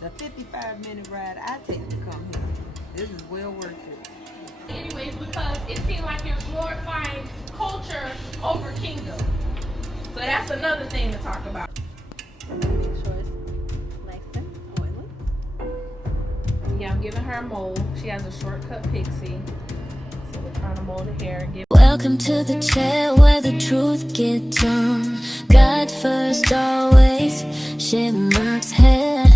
The 55-minute ride I take to come here. This is well worth it. Anyways, because it seems like you're glorifying culture over kingdom. So that's another thing to talk about. Make sure it's nice and oily. Yeah, I'm giving her a mold. She has a shortcut pixie. So we're trying to mold her hair and give. Welcome to the chair where the truth gets on. God first always, Shamrock's hair.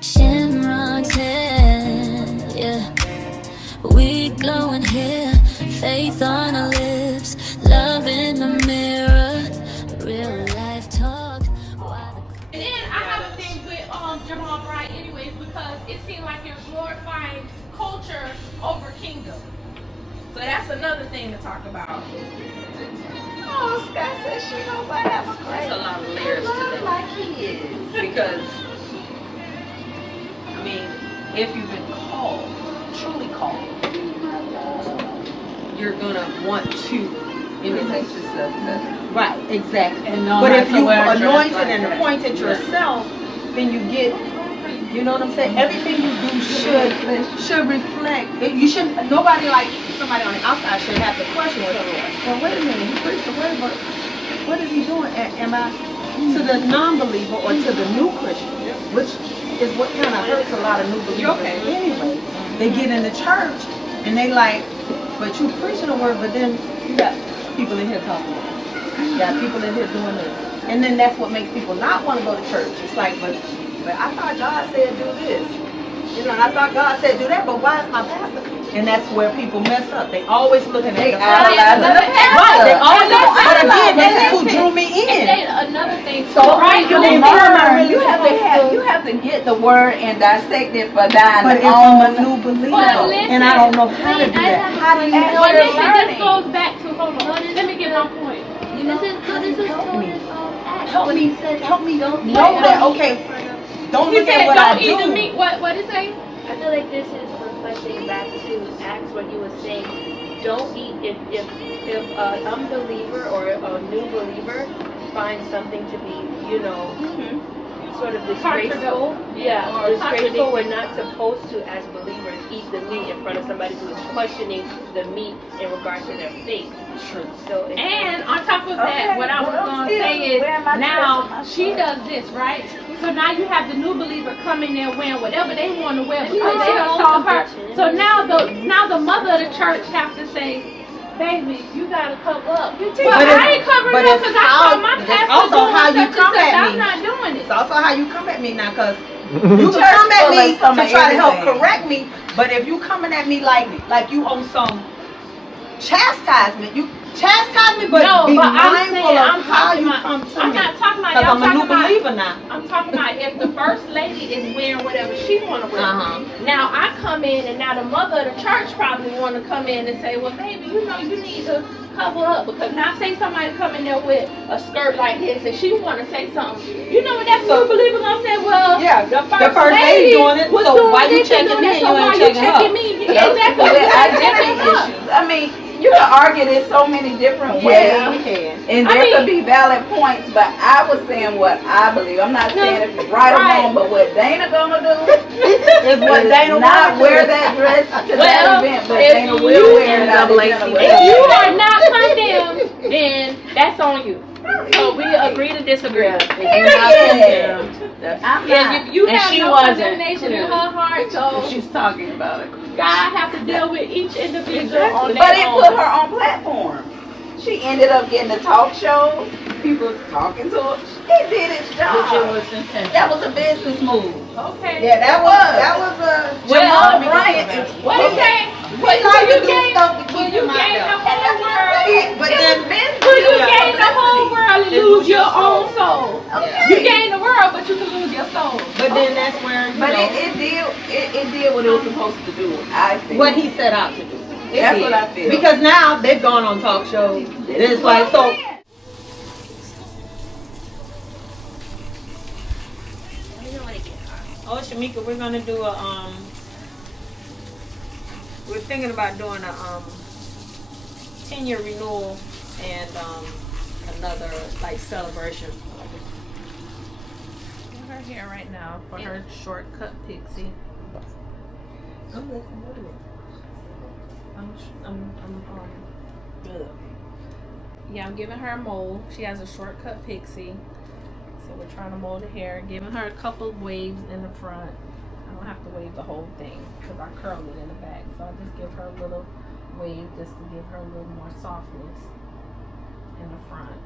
Shamrock's hair, yeah. We glowing here, faith on our lips, love in the mirror, real life talk. And then I have a thing with Jamal Bryant anyways, because it seems like you're glorifying culture over kingdom. So that's another thing to talk about. Oh, Scott says she knows I have a great. There's a lot of layers to that. Like he is. Because, I mean, if you've been called, truly called, you're gonna want to imitate yourself better. Right, exactly. But if you anointed and appointed yourself, then you get, you know what I'm saying? Everything you do should reflect. You shouldn't. Nobody, like somebody on the outside should have to question it. Well, wait a minute. He preached the word, but what is he doing? Am I to the non-believer or to the new Christian? Which is what kind of hurts a lot of new believers anyway. They get in the church and they like, but you preaching the word, but then you got people in here talking about it. You got people in here doing this. And then that's what makes people not want to go to church. It's like, but I thought God said do this. You know, and I thought God said do that, but why is my pastor? And that's where people mess up. They always looking at the pastor. Right, they always look, but again, that's who drew me in. And another thing, So you learn. You have to get the word and dissect it for thine But if I'm a new believer and I don't know how to do that, how do you well, this goes back to, hold on, let me get my point. You know, this is help me. help me. Help me know that, okay, don't look at what I do. Don't eat the meat. What is it? I feel like this is reflecting back to Acts when he was saying, don't eat if an unbeliever or a new believer finds something to be, you know, sort of disgraceful. Yeah, or disgraceful. We're not supposed to, as believers, eat the meat in front of somebody who is questioning the meat in regards to their faith. True. So And on top of that, what I was going to say is, now she does this, right? So now you have the new believer coming there wearing whatever they want to wear because they don't saw her. So now the mother of the church have to say, baby, you gotta cover up. But I ain't covering up because I saw my pastor also doing how you such come and such. at me. I'm not doing it. It's also how you come at me now, because you can come at me to try to help correct me, but if you coming at me like you on some chastisement, you chastise me, but No, be but I'm mindful saying, of how you come to I'm me. not talking about, Because y'all I'm a new talking about, believer now. I'm talking about if the first lady is wearing whatever she want to wear. Now I come in and now the mother of the church probably want to come in and say, well, baby, you know, you need to cover up, because now say somebody come in there with a skirt like this and she want to say something. You know what that new believer gonna say? Well, Yeah, the first lady doing it, was so doing why you this and checking doing me that, and you so why ain't you checking her? checking me? Exactly. with identity issues. I mean, you can argue this so many different ways. Yes, we can. And there could be valid points, but I was saying what I believe. I'm not saying if you're right or wrong, but what Dana gonna do Is what Dana not wanted wear to. that dress to Well, that event, but if Dana you- will wear it out. If you are not condemned, then that's on you. So we agree to disagree. I'm not. If you And have she no wasn't, condemnation in her heart, so She's talking about it. God have to deal with each individual on But their it own. put her on platform. She ended up getting a talk show. People talking to her. It did its job. Which it was intentional. That was a business move. Okay. Yeah, that was a Jamal Bryant is What is that? We like to do stuff to keep You him out gain the there. whole world. But then You gain the whole world and lose your own soul. Okay. You gain the world, but you can lose your soul. But then that's where, you But know, it did what it was supposed to do. I think. what he set out to do. It That's did. what I feel. Because now they've gone on talk shows. It's like, so. Oh, Shamika, we're gonna do we're thinking about doing a 10-year renewal and another like celebration. her hair right now for her shortcut pixie. I'm listening. Yeah, I'm giving her a mold. She has a shortcut pixie. So we're trying to mold the hair, giving her a couple of waves in the front. I don't have to wave the whole thing because I curl it in the back. So I just give her a little wave just to give her a little more softness in the front.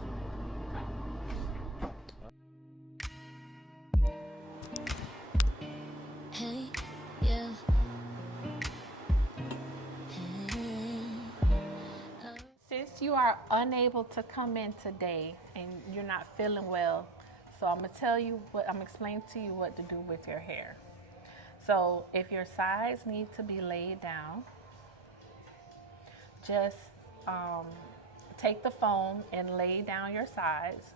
Hey, yeah. Since you are unable to come in today and you're not feeling well, so I'm gonna explain to you what to do with your hair. So if your sides need to be laid down, just take the foam and lay down your sides.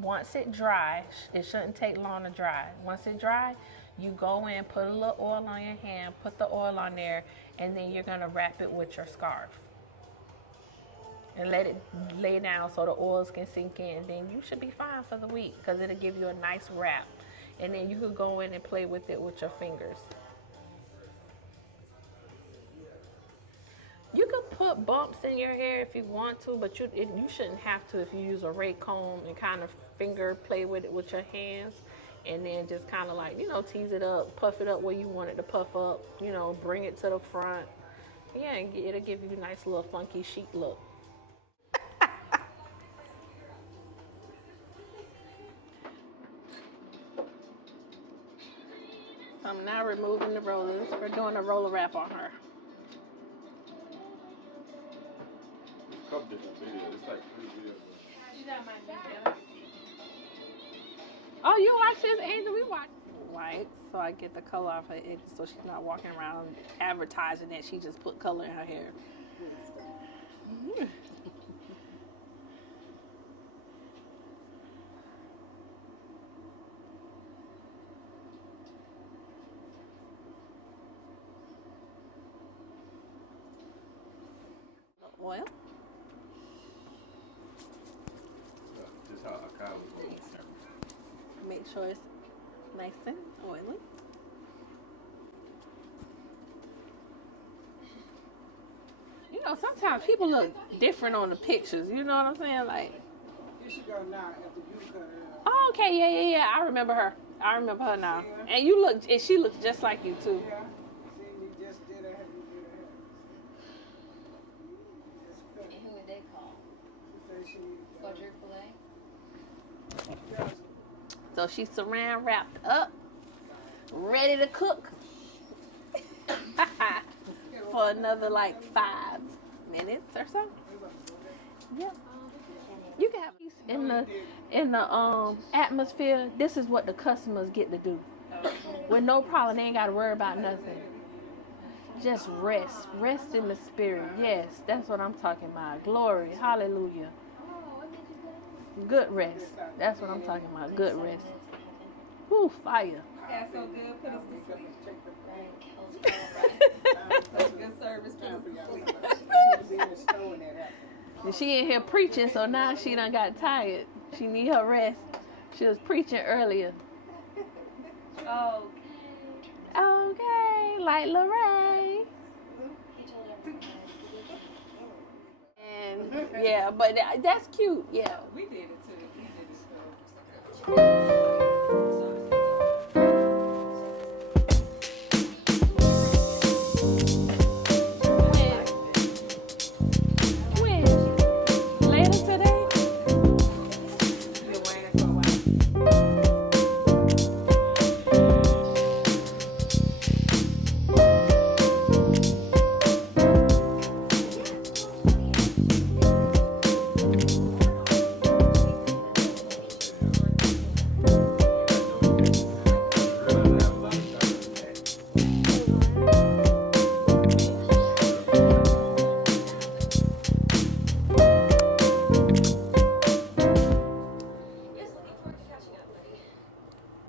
Once it dries, it shouldn't take long to dry. Once it dries, you go in, put a little oil on your hand, put the oil on there, and then you're gonna wrap it with your scarf. And let it lay down so the oils can sink in. Then you should be fine for the week because it'll give you a nice wrap. And then you could go in and play with it with your fingers. You could put bumps in your hair if you want to, but you shouldn't have to if you use a rake comb and kind of finger play with it with your hands. And then just kind of like, tease it up, puff it up where you want it to puff up, bring it to the front. Yeah, and it'll give you a nice little funky chic look. I'm now removing the rollers. We're doing a roller wrap on her. A couple different videos. It's like 3 videos. Oh, you watch this, Angel? We watch white, so I get the color off her edges so she's not walking around advertising that she just put color in her hair. Oil. Just how I kind of was. Make sure it's nice and oily. Sometimes people look different on the pictures. You know what I'm saying? Like. Here she go now after you cut her. Oh, okay, yeah. I remember her. now. Yeah. And she looks just like you too. Yeah. See, you just did her hair. And who would they call? Quadruple A? So she's saran wrapped up, ready to cook for another like 5 minutes or so. Yep. You can have peace in the atmosphere. This is what the customers get to do. With no problem, they ain't got to worry about nothing. Just rest in the spirit. Yes, that's what I'm talking about. Glory, hallelujah. Good rest. That's what I'm talking about. Good rest. Woo, fire. That's so good. Put us to sleep. Such good service. Put us to sleep. She in here preaching, so now she done got tired. She need her rest. She was preaching earlier. Okay, like Lorraine. And yeah, but that's cute. Yeah. We did it too.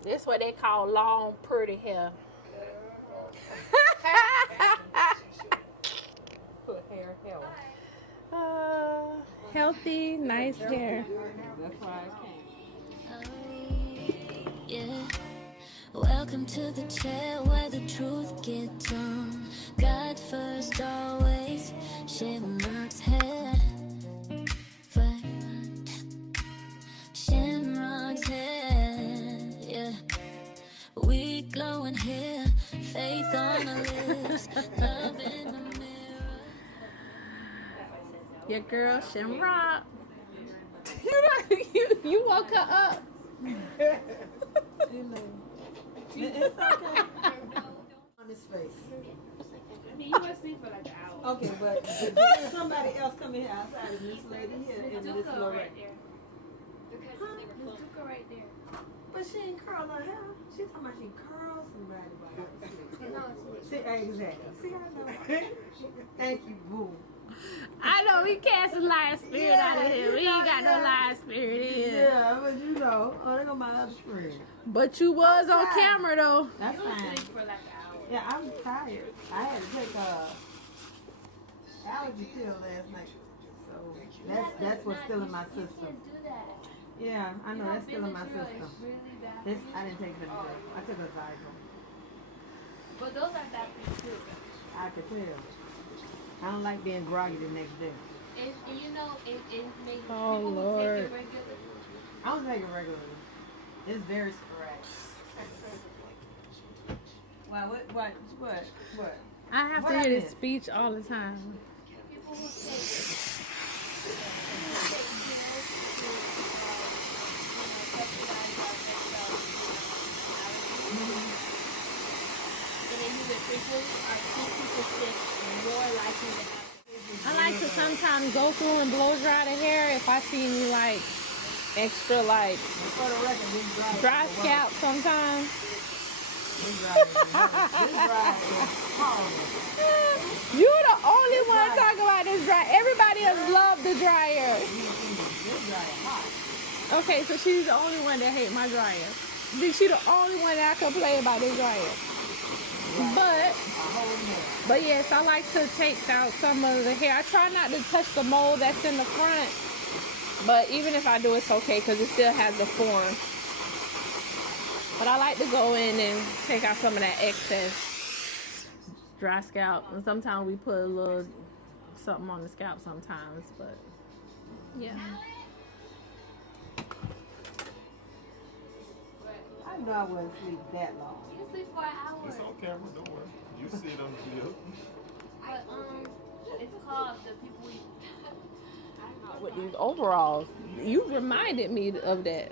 This what they call long, pretty hair. Healthy, nice hair. That's why it came. Welcome to the chair where the truth gets on. God first always, Shamrock's head. Shamrock's head, yeah. We glowing here, faith on our lips, love in the mirror. Your girl Shamrock. you woke her up. It's okay. On his face. I mean, you were asleep for like an hour. Okay, but there's somebody else coming here outside of this lady here and this Duca Lorraine. right there. Because Huh? they were There's close. Duca right there. But she ain't curl her hair. She talking about she curls somebody by her sleep. No, it's See, exactly. See, I know. Thank you, boo. I know we cast a lying spirit out of here. We ain't got no lying spirit in here. Yeah, but you know, oh, they go my other friend. But you was on camera though. That's You were fine. asleep for like an hour. Yeah, I'm tired. I had to take a allergy pill last night, so that's what's still in my system. You can't do that. Yeah, I know that's still in my Benadryl system. is really bad. This I didn't take Benadryl. I took a Zygo. But those are bad for you too. I could tell. I don't like being groggy the next day. And you know, it makes Oh, people who Lord. take it regularly. I don't take it regularly. It's very sporadic. Why? What? I have What to I hear this did? speech all the time. People who take subsidize our and they use it frequently are keep people sick and more likely to have. I like to sometimes go through and blow dry the hair if I see any like extra like For the record, this dry scalp sometimes. This dry is horrible. You the only one talking about this dry. Everybody else love the dryer. This dry is hot. Okay, so she's the only one that hate my dryer. She the only one that I complain about this dryer. But yes, I like to take out some of the hair. I try not to touch the mold that's in the front. But even if I do, it's okay because it still has the form. But I like to go in and take out some of that excess dry scalp. And sometimes we put a little something on the scalp sometimes. But yeah. I know I wouldn't sleep that long. You sleep for an hour. It's on camera, don't worry. You see it on the video. But it's called the people. With these overalls, you reminded me of that.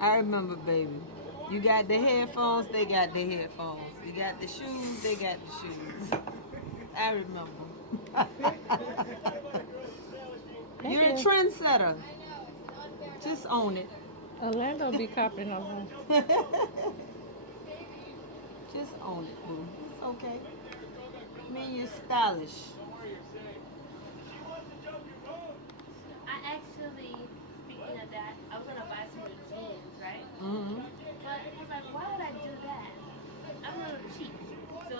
I remember, baby. You got the headphones, they got the headphones. You got the shoes, they got the shoes. I remember. You're a trendsetter. Just own it. Orlando be copying over. Just own it, boo. It's okay. I mean, you're stylish. I actually, speaking of that, I was gonna buy some new jeans, right? Mm-hmm. But I was like, why would I do that? I'm a little cheap, so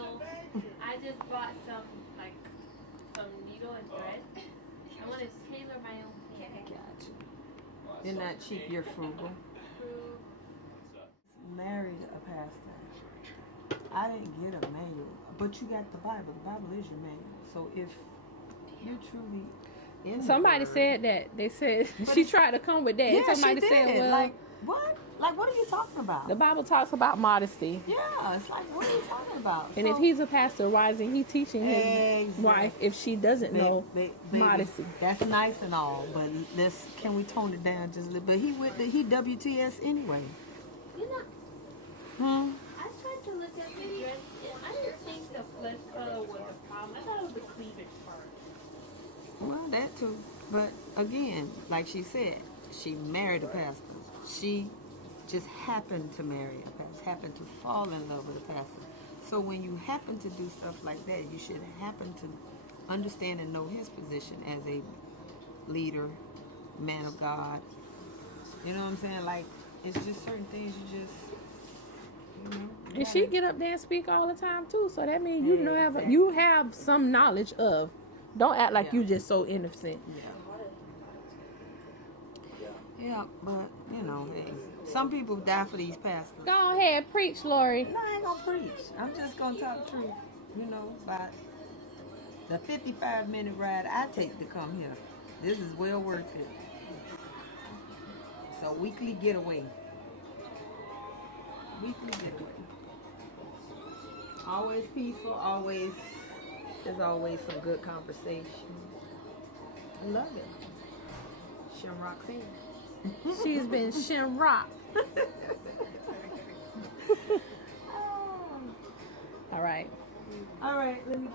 I just bought some needle and thread. I want to tailor my own hair. Gotcha. You're not cheap, you're frugal. Married a pastor. I didn't get a manual, but you got the Bible. The Bible is your manual. So if you're truly in the Somebody Word- said that. They said But she it's- tried to come with that. Yeah, Somebody she said, did. well, Like, what? Like, what are you talking about? the Bible talks about modesty. Yeah, it's like, what are you talking about? And if So- he's a pastor, why isn't he teaching his Exactly. wife if she doesn't know Baby, modesty? That's nice and all, but can we tone it down just a little? But he WTS anyway. You know, Hmm. I tried to look at the dress, and I didn't think the flesh color was a problem. I thought it was the cleavage part. Well, that too. But again, like she said, she married a pastor. She just happened to marry a pastor, happened to fall in love with a pastor. So when you happen to do stuff like that, you should happen to understand and know his position as a leader, man of God. You know what I'm saying? Like, it's just certain things you just, you know. And she get up there and speak all the time too. So that means you know Exactly. you have some knowledge of. Don't act like Yeah. you just so innocent. Yeah. Yeah, but you know, hey, some people die for these pastors. Go ahead, preach, Lori. No, I ain't gonna preach. I'm just gonna talk truth. You know, about the 55-minute ride I take to come here. This is well worth it. So weekly getaway. Weekly getaway. Always peaceful. There's always some good conversation. I love it. Shamrock fan. She's been Shamrock. All right. All right, let me